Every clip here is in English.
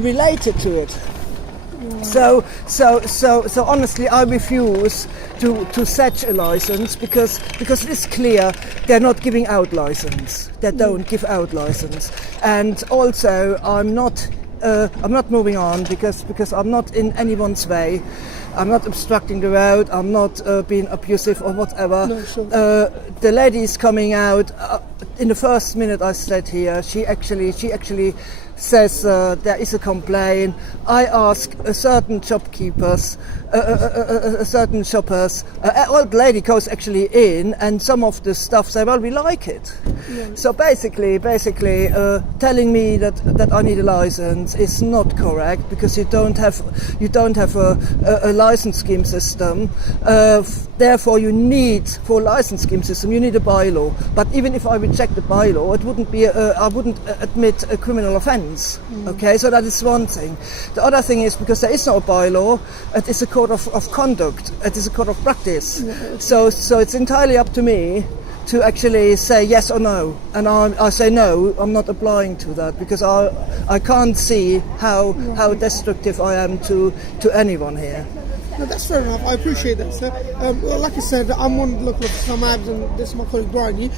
related to it. So honestly, I refuse to set a license because it is clear they're not giving out license. They don't give out license, and also I'm not moving on because I'm not in anyone's way. I'm not obstructing the road. I'm not being abusive or whatever. No, sure. The lady is coming out. In the first minute I stayed here, she actually says there is a complaint. I ask a certain shopkeepers, a certain shoppers. Old lady goes actually in, and some of the stuff say, "Well, we like it." Yeah. So basically, telling me that I need a license is not correct because you don't have a license scheme system. Therefore, you need for a license scheme system you need a bylaw. But even if I reject the bylaw, it wouldn't be I wouldn't admit a criminal offence. Okay, so that is one thing. The other thing is because there is no bylaw, it is a code of conduct. It is a code of practice. Yeah, okay. So it's entirely up to me to actually say yes or no, and I say no. I'm not applying to that because I can't see how destructive I am to anyone here. No, that's fair enough. I appreciate that, sir. Well, like I said, I'm one of the local officers, I'm Abs, and this is my colleague Brian.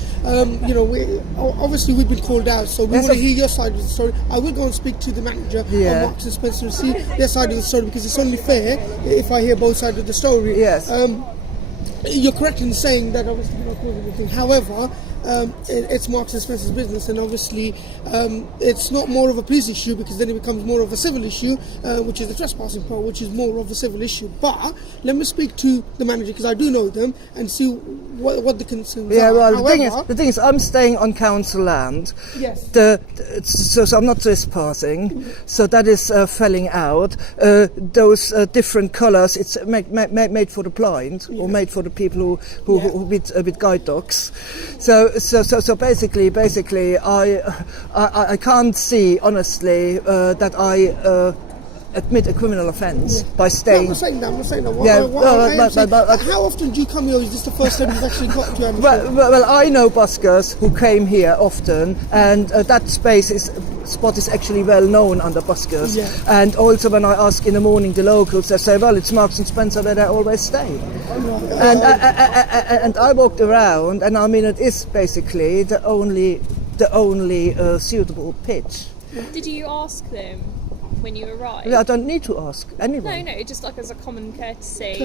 Obviously we've been called out, so we want to hear your side of the story. I will go and speak to the manager of Marks and Spencer and see their side of the story because it's only fair if I hear both sides of the story. Yes. You're correct in saying that obviously we're not causing anything. However, it's Marks and Spencer's business, and obviously it's not more of a police issue because then it becomes more of a civil issue, which is the trespassing part, which is more of a civil issue. But let me speak to the manager because I do know them and see what the concerns are. Well, However, the thing is, I'm staying on council land. Yes. So I'm not trespassing. So that is felling out. Those different colours. It's made for the blind or made for the people who with guide dogs. So basically, I can't see honestly that I admit a criminal offence by staying. I'm not saying that. How often do you come here? Or is this the first time you've actually got to Amersham? Well, I know buskers who came here often, and that spot is actually well known under buskers. Yeah. And also when I ask in the morning the locals, they say, well, it's Marks and Spencer where they always stay. And I walked around, and I mean it is basically the only suitable pitch. Did you ask them when you arrived? I don't need to ask anyone. No, just like as a common courtesy.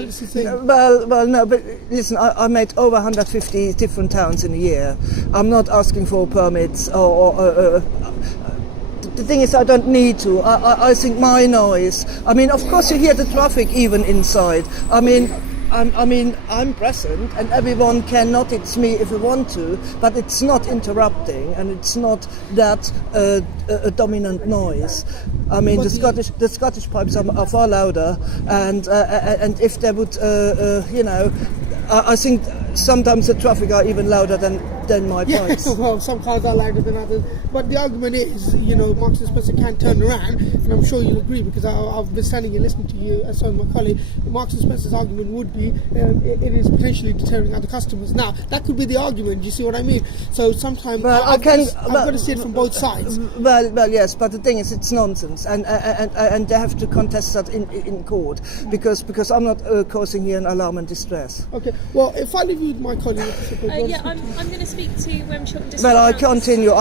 Well, no, but listen, I made over 150 different towns in a year. I'm not asking for permits or the thing is, I don't need to. I think my noise. I mean, of course, you hear the traffic even inside. I'm present, and everyone can notice me if they want to, but it's not interrupting, and it's not that a dominant noise. I mean, the Scottish pipes are far louder, and if they would, I think sometimes the traffic are even louder than my pipes. Well, some cars are louder than others, but the argument is, Marks and Spencer can turn around, and I'm sure you'll agree because I've been standing here listening to you, and so has my colleague. Marks and Spencer's argument would be it is potentially deterring other customers. Now, that could be the argument. You see what I mean? So sometimes I've got to see it from both sides. Well, yes, but the thing is, it's nonsense, and they have to contest that in court because I'm not causing here an alarm and distress. Okay. Well, if I leave you with my colleague, I'm going to speak to District. Well, I continue,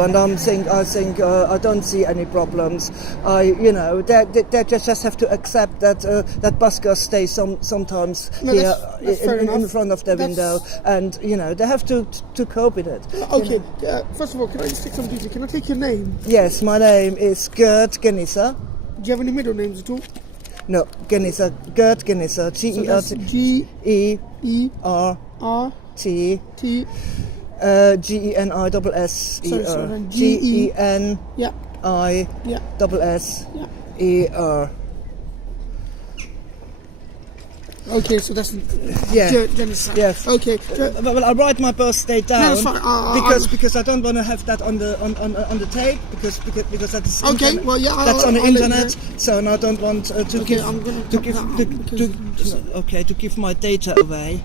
and I think I don't see any problems. They just have to accept that buskers stay sometimes here in front of their window, and they have to cope with it. Okay. First of all, can I just take some details? Can I take your name? Yes, my name is Gert Gennisser. Do you have any middle names at all? No, Gennisser. Gert Gennisser. G-E-R-T. G-E-R-T. G-E-N-I-S-S-E-R. G-E-N-I-S-S-E-R. Okay, so that's Yes. Okay. Well, I'll write my birthday down because I don't want to have that on the tape because that is okay. Well, yeah, that's on the internet. So I don't want to give my data away.